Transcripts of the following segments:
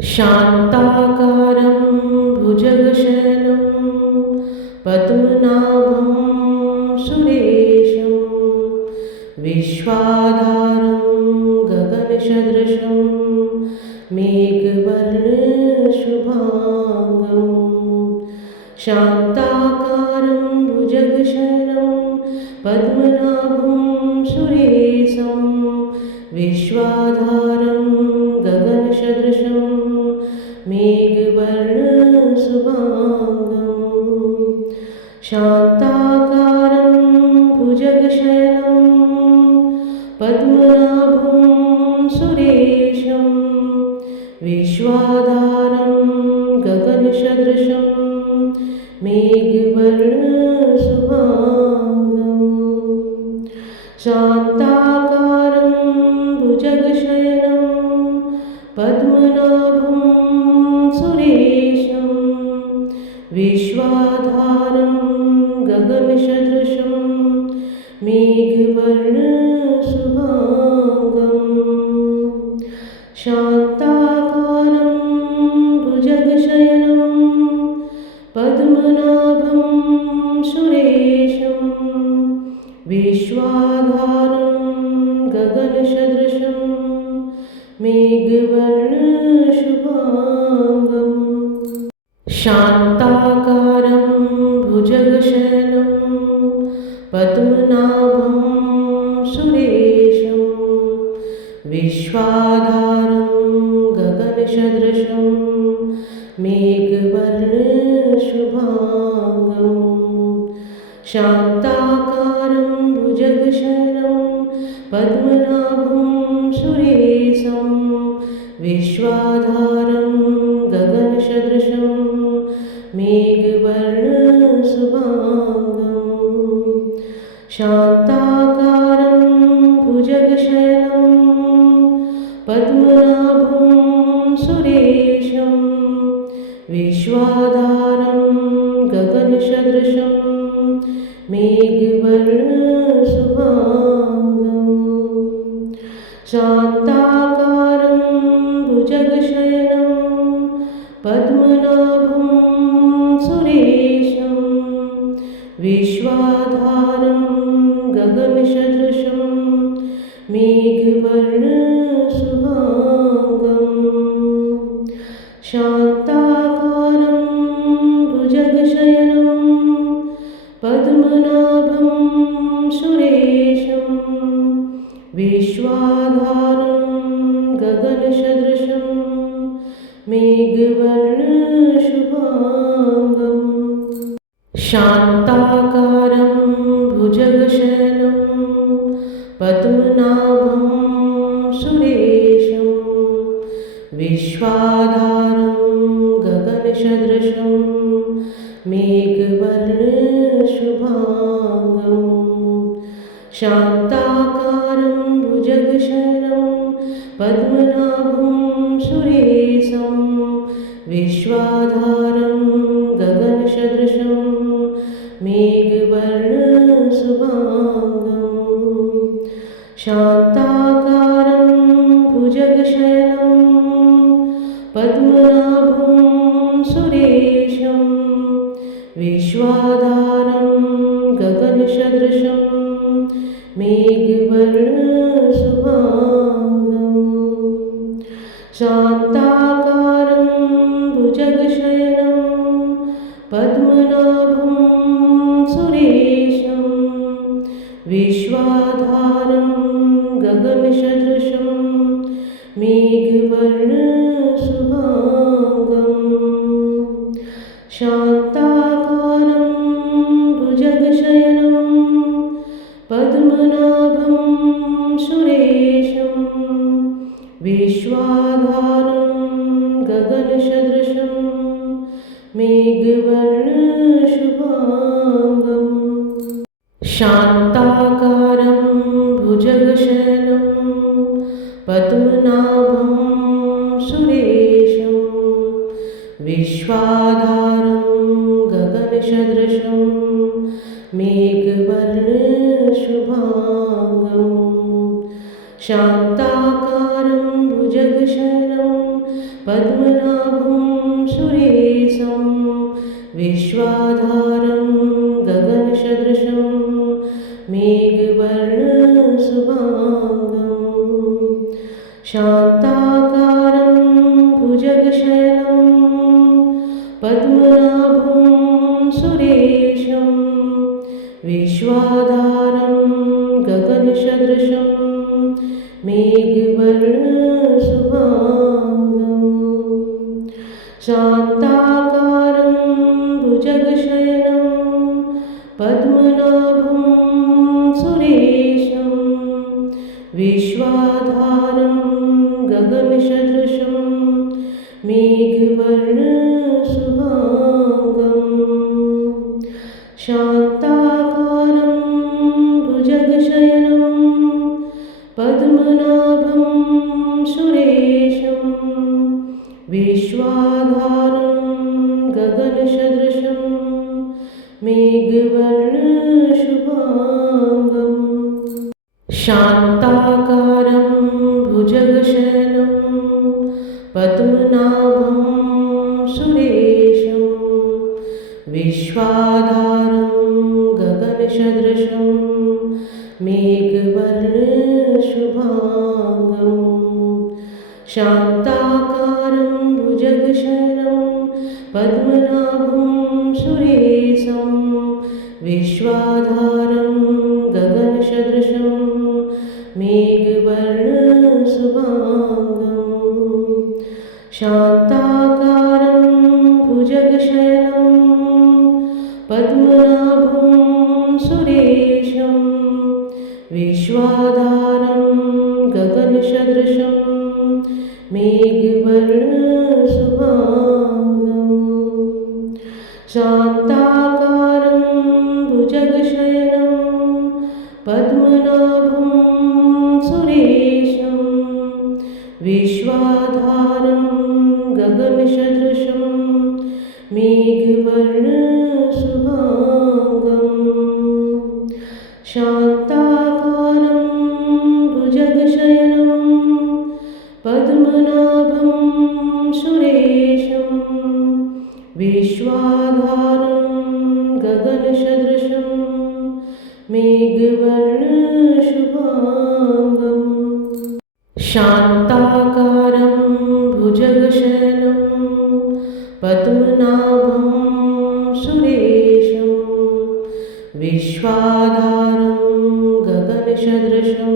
शान्ताकारं भुजगशयनं पद्मनाभं सुरेशं विश्वाधारं गगनसदृशं मेघवर्णशुभाङ्गं शान्ताकारं भुजगशयनं पद्मनाभं सुरेशं विश्वाधारं गगनसदृशं मेघवर्णशुभाङ्गं शान्ताकारं भुजगशयनं पद्मनाभं सुरेशं विश्वाधारं गगनसदृशं मेघवर्णशुभाङ्गं शान्ताकारं भुजगशयनं पद्मनाभं सुरेशं विश्वाधारं गगनसदृशं मेघवर्णशुभाङ्गं शान्ताकारं भुजगशयनं पद्मनाभं सुरेशं विश्वाधारं गगनसदृशं मेघवर्णशुभाङ्गं शान्ताकारं भुजगशयनं पद्मनाभं सुरेशं विश्वाधारं गगनसदृशं मेघवर्णशुभाङ्गं शान्ताकारं भुजगशयनं पद्मनाभं सुरेशं विश्वाधारं गगनसदृशं मेघवर्णशुभाङ्गं शान्ताकारं भुजगशयनं पद्मनाभं सुरेशं विश्वाधारं गगनसदृशं मेघवर्णशुभाङ्गं शान्ताकारं भुजगशयनं पद्मनाभं सुरेशं विश्वाधारं गगनसदृशं मेघवर्णशुभाङ्गं शान्ताकारं भुजगशयनं पद्मनाभं सुरेशं विश्वाधारं गगनसदृशं मेघवर्णशुभाङ्गं शान्ताकारं भुजगशयनं पद्मनाभं सुरेशं विश्वाधारं गगनसदृशं मेघवर्णशुभाङ्गं शान्ताकारं भुजगशयनं पद्मनाभं सुरेशं विश्वाधारं गगनसदृशं मेघवर्णशुभाङ्गं शान्ताकारं भुजगशयनं पद्मनाभं सुरेशं विश्वाधारं गगनसदृशं मेघवर्णशुभाङ्गं शान्ताकारं भुजगशयनं पद्मनाभं सुरेशं विश्वाधारं गगनसदृशं मेघवर्णशुभाङ्गं शान्ताकारं भुजगशयनं पद्मनाभं सुरेशं विश्वाधारं गगनसदृशं मेघवर्णशुभाङ्गं शान्ताकारं भुजगशयनं पद्मनाभं सुरेशं विश्वाधारं गगनसदृशं मेघवर्णशुभाङ्गं शान्ताकारं भुजगशयनं पद्मनाभं सुरेशं विश्वाधारं गगनसदृशं मेघवर्णशुभाङ्गं शान्ताकारं भुजगशयनं पद्मनाभं सुरेशं विश्वाधारं गगनसदृशं मेघवर्णशुभाङ्गं शान्ताकारं भुजगशयनं पद्मनाभं सुरेशं विश्वाधारं गगनसदृशं मेघवर्णशुभाङ्गं शान्ताकारं भुजगशयनं पद्मनाभं सुरेशं विश्वाधारं गगनसदृशं मेघवर्णशुभाङ्गं शान्ताकारं भुजगशयनं पद्मनाभं सुरेशं विश्वाधारं गगनसदृशं मेघवर्णशुभाङ्गं शान्ताकारं भुजगशयनं पद्मनाभं सुरेशं विश्वाधारं गगनसदृशं मेघवर्णशुभाङ्गं शान्ताकारं भुजगशयनं पद्मनाभं सुरेशं विश्वाधारं गगनसदृशं मेघवर्णशुभाङ्गं शान्ताकारं भुजगशयनं पद्मनाभं सुरेशं विश्वाधारं गगनसदृशं मेघवर्णशुभाङ्गं शान्ताकारं भुजगशयनं पद्मनाभं सुरेशं विश्वाधारं गगनसदृशं मेघवर्णशुभाङ्गं शान्ताकारं भुजगशयनं पद्मनाभं सुरेशं विश्वाधारं गगनसदृशं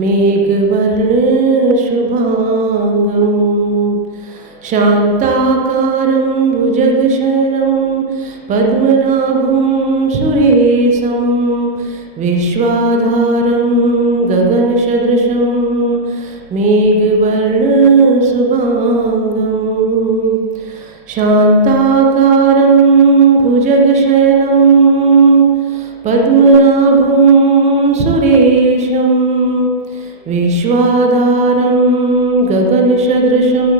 मेघवर्णशुभाङ्गं शान्ताकारं भुजगशयनं पद्मनाभं सुरेशं विश्वाधारं गगनसदृशं मेघवर्णशुभाङ्गं शान्ताकारं भुजगशयनं पद्मनाभं सुरेशं विश्वाधारं गगनसदृशं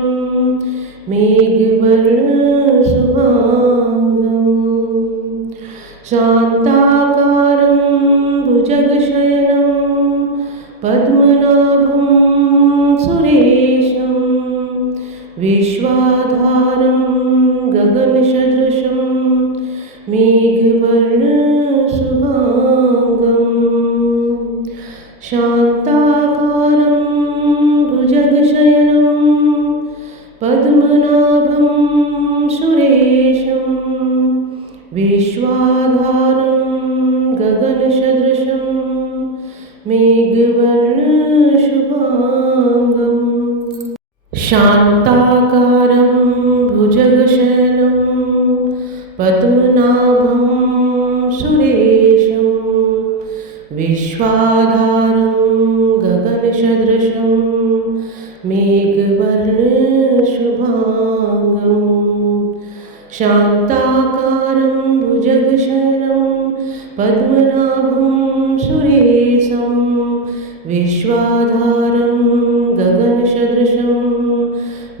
मेघवर्णशुभाङ्गं शान्ताकारं भुजगशयनं पद्मनाभं सुरेशं विश्वाधारं गगनसदृशं मेघवर्णशुभाङ्गं शान्ताकारं भुजगशयनं पद्मनाभं सुरेशं विश्वाधारं गगनसदृशं मेघवर्णशुभाङ्गं शान्ताकारं भुजगशयनं पद्मनाभं सुरेशं विश्वाधारं गगनसदृशं मेघवर्णशुभाङ्गं शान्ताकारं भुजगशयनं पद्मनाभं सुरेशं विश्वाधारं गगनसदृशं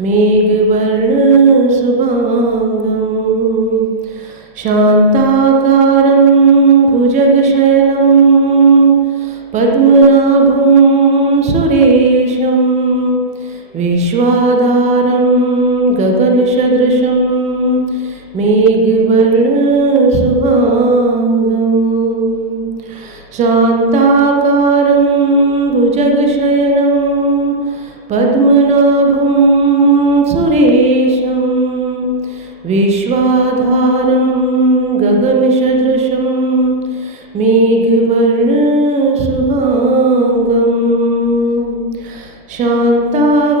मेघवर्णशुभाङ्गं शान्ताकारं भुजगशयनं पद्मनाभं सुरेशं विश्वाधारं भुजगशयनं पद्मनाभं सुरेशं विश्वाधारं गगनसदृशं मेघवर्णशुभाङ्गं शान्ता